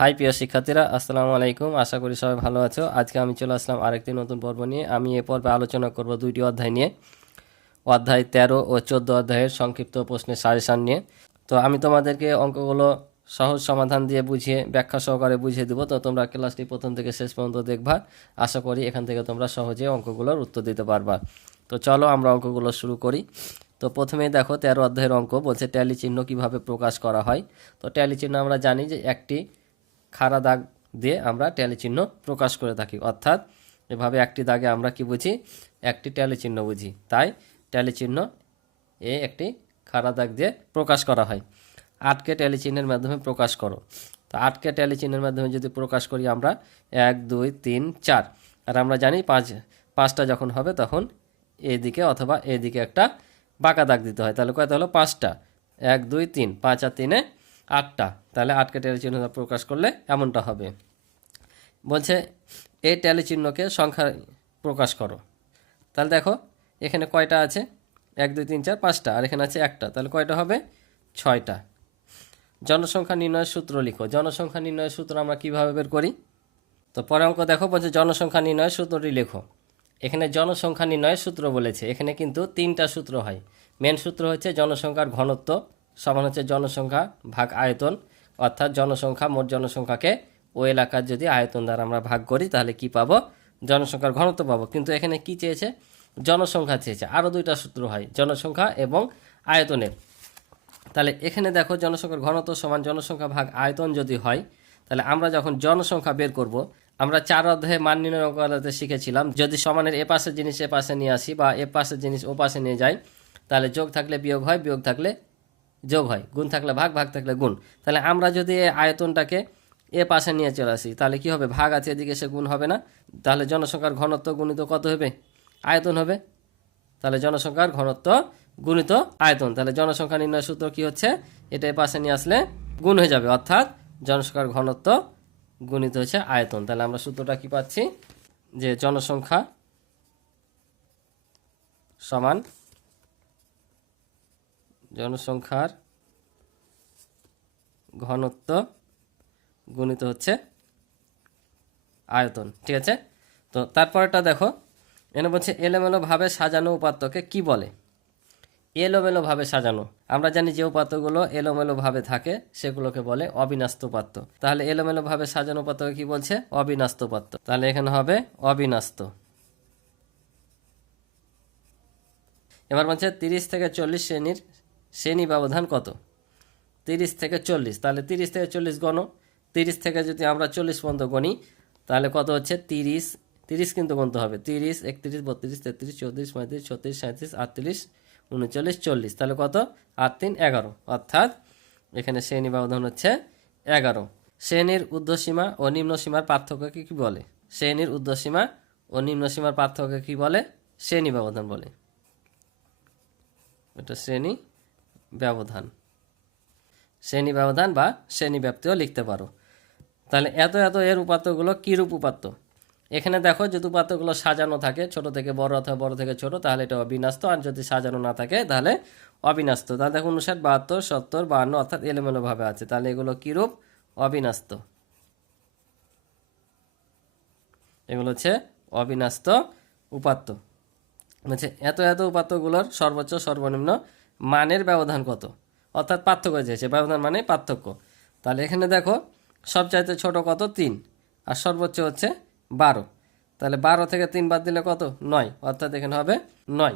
High প্রিয় শিক্ষার্থীরা, আসসালামু আলাইকুম। আশা করি সবাই ভালো আছো। আজকে আমি চলে আসলাম আরেকটি নতুন পর্ব নিয়ে। আমি এ পর্বে আলোচনা করব দুইটি অধ্যায় নিয়ে। অধ্যায় তেরো ও চোদ্দ অধ্যায়ের সংক্ষিপ্ত প্রশ্নের সাজেশান নিয়ে। তো আমি তোমাদেরকে অঙ্কগুলো সহজ সমাধান দিয়ে বুঝিয়ে, ব্যাখ্যা সহকারে বুঝিয়ে দেবো। তো তোমরা ক্লাসটি প্রথম থেকে শেষ পর্যন্ত দেখবা। আশা করি এখান থেকে তোমরা সহজে অঙ্কগুলোর উত্তর দিতে পারবা। তো চলো আমরা অঙ্কগুলো শুরু করি। তো প্রথমেই দেখো, তেরো অধ্যায়ের অঙ্ক বলছে, ট্যালি চিহ্ন কীভাবে প্রকাশ করা হয়? তো ট্যালি চিহ্ন আমরা জানি যে একটি খাড়া দাগ দিয়ে আমরা ট্যালি চিহ্ন প্রকাশ করে থাকি। অর্থাৎ এভাবে একটি দাগে আমরা কি বুঝি? একটি ট্যালি চিহ্ন বুঝি। তাই ট্যালি চিহ্ন এ একটি খাড়া দাগ দিয়ে প্রকাশ করা হয়। আটকে ট্যালি চিহ্নের মাধ্যমে প্রকাশ করো। তো আটকে ট্যালি চিহ্নের মাধ্যমে যদি প্রকাশ করি আমরা এক, দুই, তিন, চার। আর আমরা জানি পাঁচ, পাঁচটা যখন হবে তখন এদিকে অথবা এদিকে একটা বাঁকা দাগ দিতে হয়। তাহলে কয়টা হলো পাঁচটা। এক, দুই, তিন। পাঁচ আর তিনে আটটা। তাহলে আটকে ট্যালি চিহ্ন প্রকাশ করলে এমনটা হবে। বলছে এই ট্যালি চিহ্নকে সংখ্যা প্রকাশ করো। তাহলে দেখো, এখানে কয়টা আছে? এক, দুই, তিন, চার, পাঁচটা। আর এখানে আছে একটা। তাহলে কয়টা হবে? ছয়টা। জনসংখ্যা নির্ণয়ের সূত্র লিখো। জনসংখ্যা নির্ণয়ের সূত্র আমরা কীভাবে বের করি? তো পরে অঙ্ক দেখো, বলছে জনসংখ্যা নির্ণয়ের সূত্রটি লেখো। এখানে জনসংখ্যা নির্ণয়ের সূত্র বলেছে। এখানে কিন্তু তিনটা সূত্র হয়। মেন সূত্র হচ্ছে জনসংখ্যার ঘনত্ব। সমান হচ্ছে জনসংখ্যা ভাগ আয়তন, অর্থাৎ জনসংখ্যা মোট জনসংখ্যাকে ওই এলাকার যদি আয়তন দ্বারা আমরা ভাগ করি, তাহলে কি পাবো? জনসংখ্যার ঘনত্ব পাবো। কিন্তু এখানে কি চেয়েছে? জনসংখ্যা চেয়েছে। আরও দুইটা সূত্র হয়, জনসংখ্যা এবং আয়তনের তাহলে এখানে দেখো জনসংখ্যার ঘনত্ব সমান জনসংখ্যা ভাগ আয়তন যদি হয়, তাহলে আমরা যখন জনসংখ্যা বের করব, আমরা চার অধ্যায়ে মান নির্ণয় করাতে শিখেছিলাম, যদি সমানের এ পাশের জিনিস এ পাশে নিয়ে আসি বা এ পাশের জিনিস ও পাশে নিয়ে যাই, তাহলে যোগ থাকলে বিয়োগ হয়, বিয়োগ থাকলে যোগ হয়। গুণ থাকলে ভাগ ভাগ থাকলে গুণ। তাহলে আমরা যদি এই আয়তনটাকে এ পাশে নিয়ে চলে আসি, তাহলে কি হবে? ভাগ আছে, এদিকে সে গুণ হবে না। তাহলে জনসংখ্যার ঘনত্ব গুণিত কত হবে? আয়তন হবে। তাহলে জনসংখ্যার ঘনত্ব গুণিত আয়তন। তাহলে জনসংখ্যা নির্ণয় সূত্র কি হচ্ছে? এটা এ পাশে নিয়ে আসলে গুণ হয়ে যাবে। অর্থাৎ জনসংখ্যার ঘনত্ব গুণিত হচ্ছে আয়তন। তাহলে আমরা সূত্রটা কি পাচ্ছি? যে জনসংখ্যা সমান জনসংখ্যার ঘনত্ব গুণিত হচ্ছে আয়তন, ঠিক আছে? তো তারপরটা দেখো, এনে বলছে এলোমেলোভাবে সাজানো উপাত্তকে কি বলে? এলোমেলোভাবে সাজানো। আমরা জানি যে উপাত্তগুলো এলোমেলোভাবে থাকে, সেগুলোকে বলে অবিন্যস্ত উপাত্ত। তাহলে এলোমেলোভাবে সাজানো উপাত্তকে কি বলছে? অবিন্যস্ত উপাত্ত। তাহলে এখানে হবে অবিনাস্ত এবার বলছে তিরিশ থেকে চল্লিশ শ্রেণির শ্রেণি ব্যবধান কত? তিরিশ থেকে চল্লিশ। তাহলে তিরিশ থেকে চল্লিশ গণ। তিরিশ থেকে যদি আমরা চল্লিশ পর্যন্ত গণি, তাহলে কত হচ্ছে? তিরিশ। তিরিশ কিন্তু গুনতে হবে। তিরিশ, একত্রিশ, বত্রিশ, তেত্রিশ, চৌত্রিশ, পঁয়ত্রিশ, ছত্রিশ সাঁত্রিশ আটত্রিশ, উনচল্লিশ, চল্লিশ। তাহলে কত? আট তিন এগারো। অর্থাৎ এখানে শ্রেণি ব্যবধান হচ্ছে এগারো। শ্রেণির ঊর্ধ্বসীমা ও নিম্ন সীমার পার্থক্যকে কি বলে? শ্রেণির ঊর্ধ্বসীমা ও নিম্ন সীমার পার্থক্যকে কি বলে? শ্রেণি ব্যবধান বলে। এটা শ্রেণি ব্যবধান। শ্রেণি ব্যবধান বা শ্রেণি ব্যাপ্তিও লিখতে পারো। তাহলে এত এত এর উপাত্তগুলো কীরূপ উপাত্ত? এখানে দেখো যদি উপাত্তগুলো সাজানো থাকে, ছোট থেকে বড় অথবা বড় থেকে ছোট, তাহলে এটা অবিনাস্ত আর যদি সাজানো না থাকে, তাহলে অবিনাস্ত তাহলে দেখো উনষাট, বাহাত্তর, সত্তর, বাহান্ন, অর্থাৎ এলোমেলোভাবে আছে। তাহলে এগুলো কীরূপ অবিনাস্ত এগুলো হচ্ছে অবিনাস্ত উপাত্ত। বলছে এত এত উপাত্তগুলোর সর্বোচ্চ, সর্বনিম্ন মানের ব্যবধান কত? অর্থাৎ পার্থক্য চেয়েছে ব্যবধান মানে পার্থক্য। তাহলে এখানে দেখো, সবচাইতে ছোট কত? তিন। আর সর্বোচ্চ হচ্ছে বারো। তাহলে বারো থেকে তিন বাদ দিলে কত? নয়। অর্থাৎ এখানে হবে নয়।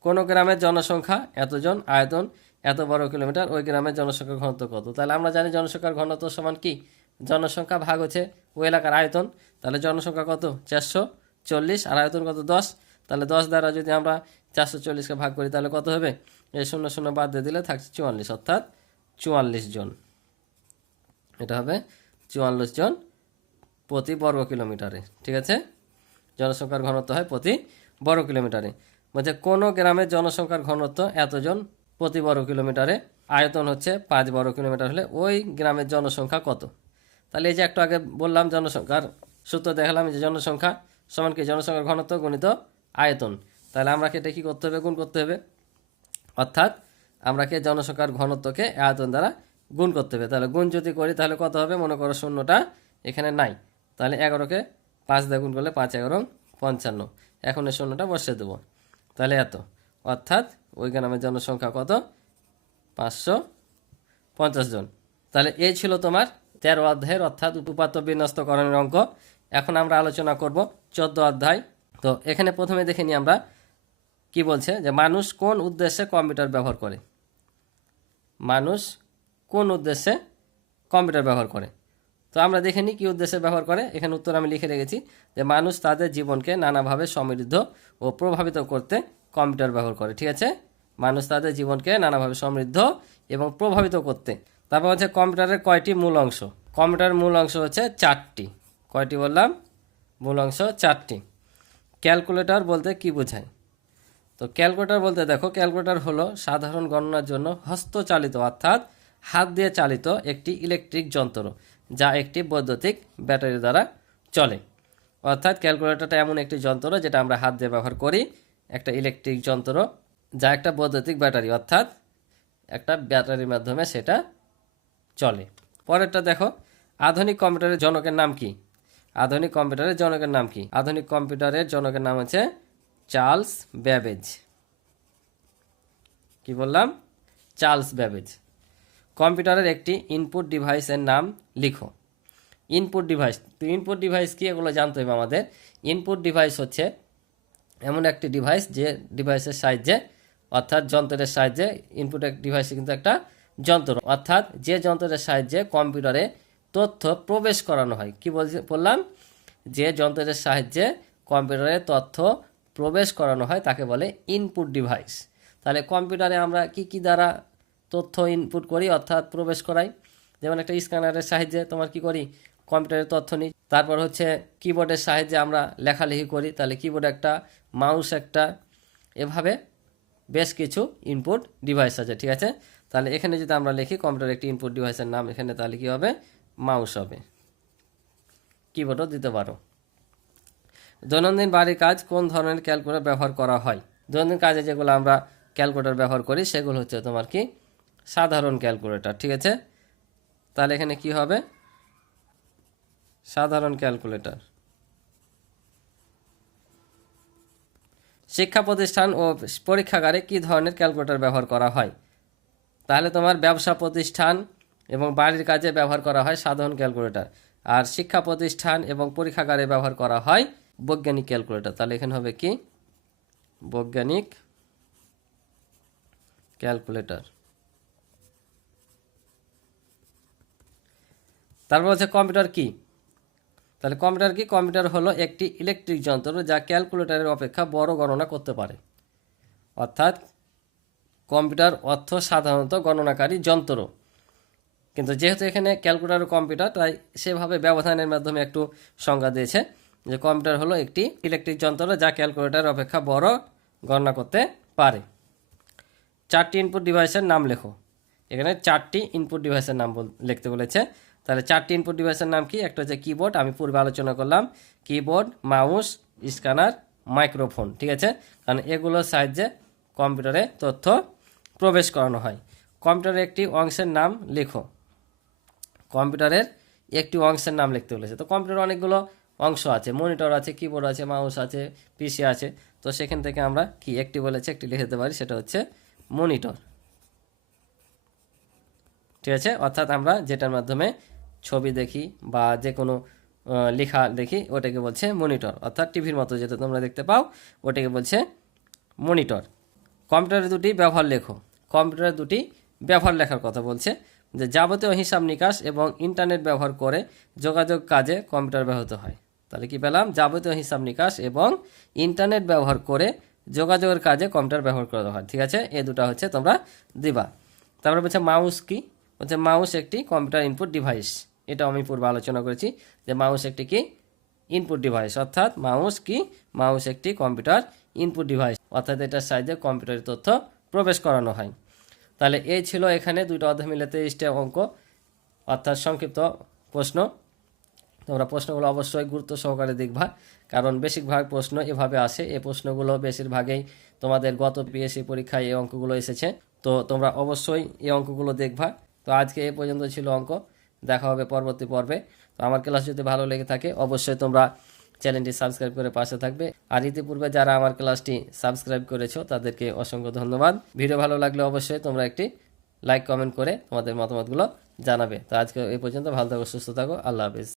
কোনো গ্রামের জনসংখ্যা এতজন, আয়তন এত বড় কিলোমিটার, ওই গ্রামের জনসংখ্যা ঘনত্ব কত? তাহলে আমরা জানি জনসংখ্যার ঘনত্ব সমান কি? জনসংখ্যা ভাগ হচ্ছে ওই এলাকার আয়তন। তাহলে জনসংখ্যা কত? চারশো চল্লিশ। আর আয়তন কত? দশ। তাহলে দশ দ্বারা যদি আমরা চারশো চল্লিশকে ভাগ করি, তাহলে কত হবে? এই শূন্য শূন্য বাদ দিয়ে দিলে থাকছে চুয়াল্লিশ, অর্থাৎ চুয়াল্লিশ জন। এটা হবে চুয়াল্লিশ জন প্রতি বর্গ কিলোমিটারে, ঠিক আছে? জনসংখ্যার ঘনত্ব হয় প্রতি বর্গ কিলোমিটারে। বলছে, কোনো গ্রামের জনসংখ্যার ঘনত্ব এতজন প্রতি বর্গ কিলোমিটারে? আয়তন হচ্ছে পাঁচ বর্গ কিলোমিটার হলে ওই গ্রামের জনসংখ্যা কত? তাহলে এই যে একটু আগে বললাম জনসংখ্যার সূত্র দেখালাম যে জনসংখ্যা সমান কি? জনসংখ্যার ঘনত্ব গণিত আয়তন। তাহলে আমরা এটা কী করতে হবে? গুণ করতে হবে। অর্থাৎ আমরা কে জনসংখ্যার ঘনত্বকে আয়তন দ্বারা গুণ করতে হবে। তাহলে গুণ যদি করি, তাহলে কত হবে? মনে করো শূন্যটা এখানে নাই। তাহলে এগারোকে পাঁচ দিয়ে গুণ করলে পাঁচ, এগারো, পঞ্চান্ন। এখন এই শূন্যটা বসিয়ে দেবো। তাহলে এত। অর্থাৎ ওই গ্রামের জনসংখ্যা কত? পাঁচশো পঞ্চাশ জন। তাহলে এই ছিল তোমার তেরো অধ্যায়ের অর্থাৎ উপাত্ত বিন্যস্তকরণের অঙ্ক। এখন আমরা আলোচনা করব চোদ্দ অধ্যায়। তো এখানে প্রথমে দেখে নিই আমরা কি বলছে? যে মানুষ কোন উদ্দেশ্যে কম্পিউটার ব্যবহার করে? মানুষ কোন উদ্দেশ্যে কম্পিউটার ব্যবহার করে? তো আমরা দেখে নিই কী উদ্দেশ্যে ব্যবহার করে। এখানে উত্তর আমি লিখে রেখেছি যে মানুষ তাদের জীবনকে নানাভাবে সমৃদ্ধ ও প্রভাবিত করতে কম্পিউটার ব্যবহার করে, ঠিক আছে? মানুষ তাদের জীবনকে নানাভাবে সমৃদ্ধ এবং প্রভাবিত করতে। তারপর হচ্ছে কম্পিউটারের কয়টি মূল অংশ? কম্পিউটারের মূল অংশ হচ্ছে চারটি। কয়টি বললাম? মূল অংশ চারটি। ক্যালকুলেটর বলতে কি বোঝায়? তো ক্যালকুলেটর বলতে দেখো, ক্যালকুলেটর হলো সাধারণ গণনার জন্য হস্তচালিত, অর্থাৎ হাত দিয়ে চালিত একটি ইলেকট্রিক যন্ত্র যা একটি বৈদ্যুতিক ব্যাটারি দ্বারা চলে। অর্থাৎ ক্যালকুলেটরটা এমন একটি যন্ত্র যেটা আমরা হাত দিয়ে ব্যবহার করি, একটা ইলেকট্রিক যন্ত্র যা একটা বৈদ্যুতিক ব্যাটারি, অর্থাৎ একটা ব্যাটারির মাধ্যমে সেটা চলে। পরেরটা দেখো, আধুনিক কম্পিউটারের জনকের নাম কি? আধুনিক কম্পিউটারের জনকের নাম কি? আধুনিক কম্পিউটারের জনকের নাম হচ্ছে চার্লস ব্যাবেজ। কি বললাম? Charles Babbage. কম্পিউটারের একটি ইনপুট ডিভাইসের নাম লিখো। ইনপুট ডিভাইস তো ইনপুট ডিভাইস কি? এগুলো জানতে হবে আমাদের। ইনপুট ডিভাইস হচ্ছে এমন একটি ডিভাইস যে ডিভাইসের সাহায্যে, অর্থাৎ যন্ত্রের সাহায্যে ইনপুট ডিভাইস কিন্তু একটা যন্ত্র, অর্থাৎ যে যন্ত্রের সাহায্যে কম্পিউটারে তথ্য প্রবেশ করানো হয়। কি বলছি, বললাম? যে যন্ত্রের সাহায্যে কম্পিউটারে তথ্য প্রবেশ করানো হয় তাকে বলে ইনপুট ডিভাইস তাহলে কম্পিউটারে আমরা কি কি দ্বারা তথ্য ইনপুট করি, অর্থাৎ প্রবেশ করাই? যেমন একটা স্ক্যানারের সাহায্যে তোমার কি করি? কম্পিউটারের তথ্য নিই। তারপর হচ্ছে কিবোর্ডের সাহায্যে আমরা লেখালেখি করি। তাহলে কিবোর্ড একটা মাউস একটা, এভাবে বেশ কিছু ইনপুট ডিভাইস আছে, ঠিক আছে? তাহলে এখানে যদি আমরা লিখি কম্পিউটার একটি ইনপুট ডিভাইসের নাম, এখানে তাহলে কী হবে? মাউস হবে। কিবোর্ডও দিতে পারো। দৈনন্দিন বাড়ির কাজ কোন ধরনের ক্যালকুলেটর ব্যবহার করা হয়? দৈনন্দিন কাজে যেগুলো আমরা ক্যালকুলেটর ব্যবহার করি, সেগুলো হচ্ছে তোমার কি? সাধারণ ক্যালকুলেটর, ঠিক আছে? তাহলে এখানে কি হবে? সাধারণ ক্যালকুলেটর। শিক্ষা প্রতিষ্ঠান ও পরীক্ষাগারে কি ধরনের ক্যালকুলেটর ব্যবহার করা হয়? তাহলে তোমার ব্যবসা প্রতিষ্ঠান এবং বাড়ির কাজে ব্যবহার করা হয় সাধারণ ক্যালকুলেটর। আর শিক্ষা প্রতিষ্ঠান এবং পরীক্ষাগারে ব্যবহার করা হয় বৈজ্ঞানিক ক্যালকুলেটর। তাহলে এখানে হবে কি? বৈজ্ঞানিক ক্যালকুলেটর। তারপর হচ্ছে কম্পিউটার কি? তাহলে কম্পিউটার কি? কম্পিউটার হলো একটি ইলেকট্রিক যন্ত্র যা ক্যালকুলেটরের অপেক্ষা বড় গণনা করতে পারে। অর্থাৎ কম্পিউটার অর্থ সাধারণত গণনাকারী যন্ত্র। কিন্তু যেহেতু এখানে ক্যালকুলেটর কম্পিউটার, তাই সেভাবে ব্যবধানের মাধ্যমে একটু সংজ্ঞা দিয়েছে। যে কম্পিউটার হলো একটি ইলেকট্রিক যন্ত্র যা ক্যালকুলেটর অপেক্ষা বড় গণনা করতে পারে। চারটি ইনপুট ডিভাইসের নাম লেখো। এখানে চারটি ইনপুট ডিভাইসের নাম লিখতে বলেছে। তাহলে চারটি ইনপুট ডিভাইসের নাম কি? একটা হচ্ছে কিবোর্ড আমি পূর্বে আলোচনা করলাম। কিবোর্ড মাউস স্ক্যানার মাইক্রোফোন ঠিক আছে? কারণ এগুলোর সাহায্যে কম্পিউটারে তথ্য প্রবেশ করানো হয়। কম্পিউটারের একটি অংশের নাম লেখো। কম্পিউটারের একটি অংশের নাম লিখতে বলেছে। তো কম্পিউটার অনেকগুলো অংশ আছে মনিটর আছে কিবোর্ড আছে মাউস আছে পিসি আছে। তো সেখান থেকে আমরা কি একটি বলেছে, একটি লিখে দিতে পারি, সেটা হচ্ছে মনিটর ঠিক আছে? অর্থাৎ আমরা যেটার মাধ্যমে ছবি দেখি বা যে কোনো লেখা দেখি, ওটাকে বলছে মনিটর অর্থাৎ টিভির মতো যেটা তোমরা দেখতে পাও, ওটাকে বলছে মনিটর কম্পিউটারের দুটি ব্যবহার লেখো। কম্পিউটারের দুটি ব্যবহার লেখার কথা বলছে যে, যাবতীয় হিসাব নিকাশ এবং ইন্টারনেট ব্যবহার করে যোগাযোগ কাজে কম্পিউটার ব্যবহৃত হয়। তাহলে কি পেলাম? যাবতীয় হিসাব নিকাশ এবং ইন্টারনেট ব্যবহার করে যোগাযোগের কাজে কম্পিউটার ব্যবহার করা হয় ঠিক আছে? এ দুটো হচ্ছে তোমরা দিবা। তারপরে বলছে মাউস কি? বলছে মাউস একটি কম্পিউটার ইনপুট ডিভাইস এটা আমি পূর্বে আলোচনা করেছি যে মাউস একটি কি? ইনপুট ডিভাইস অর্থাৎ মাউস কি? মাউস একটি কম্পিউটার ইনপুট ডিভাইস অর্থাৎ এটার সাহায্যে কম্পিউটারের তথ্য প্রবেশ করানো হয়। তাহলে এই ছিল এখানে দুটো অধ্যায় মিলে তেইশটা অঙ্ক। অর্থাৎ সংক্ষিপ্ত প্রশ্ন। তোমরা প্রশ্নগুলো অবশ্যই গুরুত্ব সহকারে দেখবা। কারণ বেশিরভাগ প্রশ্ন এভাবে আসে। এই প্রশ্নগুলো বেশিরভাগই তোমাদের গত পিএসসি পরীক্ষায় এই অঙ্কগুলো এসেছে। তো তোমরা অবশ্যই এই অঙ্কগুলো দেখবা। তো আজকে এ পর্যন্ত ছিল অঙ্ক। দেখা হবে পরবর্তী পর্বে। তো আমার ক্লাস যদি ভালো লেগে থাকে, অবশ্যই তোমরা চ্যানেলটি সাবস্ক্রাইব করে পাশে থাকবে। আর ইতিপূর্বে যারা আমার ক্লাসটি সাবস্ক্রাইব করেছ, তাদেরকে অসংখ্য ধন্যবাদ। ভিডিও ভালো লাগলে অবশ্যই তোমরা একটি লাইক, কমেন্ট করে তোমাদের মতামতগুলো জানাবে। তো আজকে এই পর্যন্ত। ভালো থাকো, সুস্থ থাকো। আল্লাহ হাফিজ।